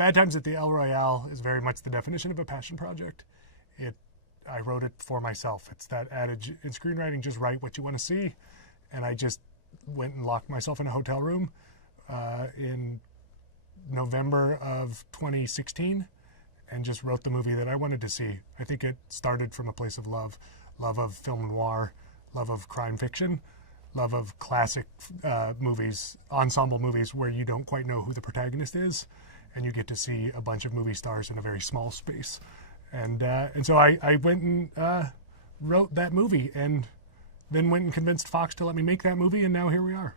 Bad Times at the El Royale is very much the definition of a passion project. I wrote it for myself. It's that adage in screenwriting, just write what you want to see. And I just went and locked myself in a hotel room in November of 2016 and just wrote the movie that I wanted to see. I think it started from a place of love of film noir, love of crime fiction, love of classic movies, ensemble movies where you don't quite know who the protagonist is, and you get to see a bunch of movie stars in a very small space. And so I went and wrote that movie, and then went and convinced Fox to let me make that movie, and now here we are.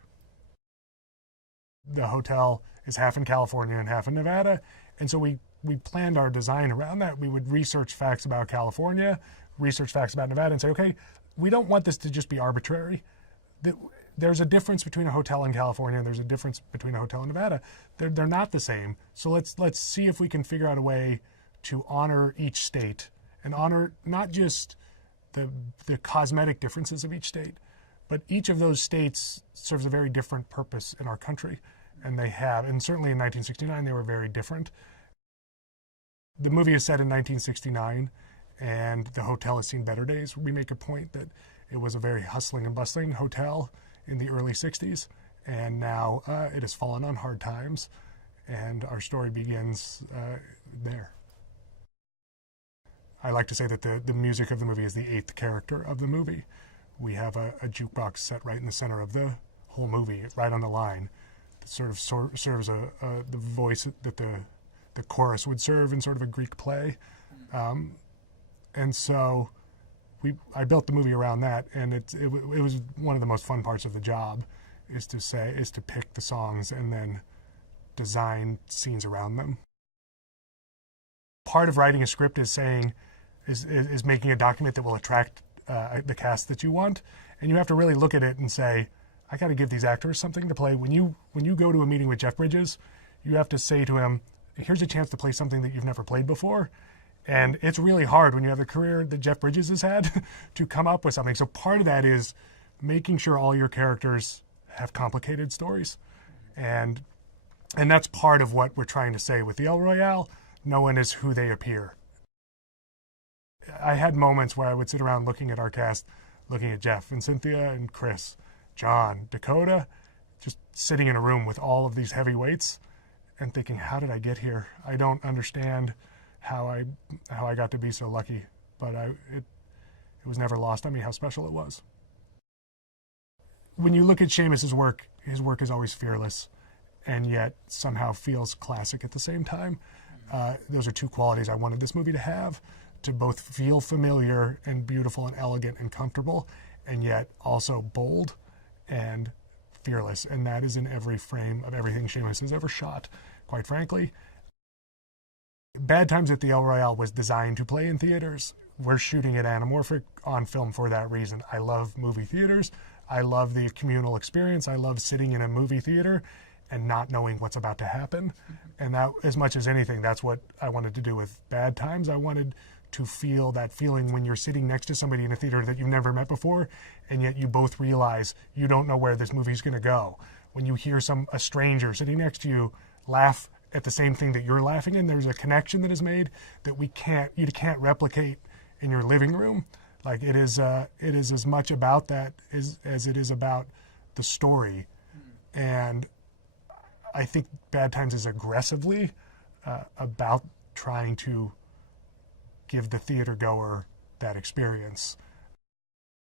The hotel is half in California and half in Nevada, and so we planned our design around that. We would research facts about California, research facts about Nevada, and say, okay, we don't want this to just be arbitrary. There's a difference between a hotel in California and there's a difference between a hotel in Nevada. They're not the same. So let's see if we can figure out a way to honor each state and honor not just the cosmetic differences of each state, but each of those states serves a very different purpose in our country. And they have, and certainly in 1969, they were very different. The movie is set in 1969, and the hotel has seen better days. We make a point that it was a very hustling and bustling hotel in the early 60s, and now it has fallen on hard times, and our story begins there. I like to say that the music of the movie is the eighth character of the movie. We have a jukebox set right in the center of the whole movie, right on the line, that sort of serves the voice that the chorus would serve in sort of a Greek play. And so I built the movie around that, and it was one of the most fun parts of the job, is to pick the songs and then design scenes around them. Part of writing a script is making a document that will attract the cast that you want, and you have to really look at it and say, I got to give these actors something to play. When you go to a meeting with Jeff Bridges, you have to say to him, here's a chance to play something that you've never played before. And it's really hard when you have the career that Jeff Bridges has had to come up with something. So part of that is making sure all your characters have complicated stories. And that's part of what we're trying to say with the El Royale. No one is who they appear. I had moments where I would sit around looking at our cast, looking at Jeff and Cynthia and Chris, John, Dakota, just sitting in a room with all of these heavyweights and thinking, how did I get here? I don't understand how I got to be so lucky, but it was never lost on me how special it was. When you look at Seamus's work, his work is always fearless, and yet somehow feels classic at the same time. Those are two qualities I wanted this movie to have, to both feel familiar and beautiful and elegant and comfortable, and yet also bold and fearless. And that is in every frame of everything Seamus has ever shot, quite frankly. Bad Times at the El Royale was designed to play in theaters. We're shooting at Anamorphic on film for that reason. I love movie theaters. I love the communal experience. I love sitting in a movie theater and not knowing what's about to happen. And that, as much as anything, that's what I wanted to do with Bad Times. I wanted to feel that feeling when you're sitting next to somebody in a theater that you've never met before, and yet you both realize you don't know where this movie's going to go. When you hear a stranger sitting next to you laugh at the same thing that you're laughing in, there's a connection that is made that you can't replicate in your living room. Like it is as much about that as it is about the story. And I think Bad Times is aggressively about trying to give the theater goer that experience.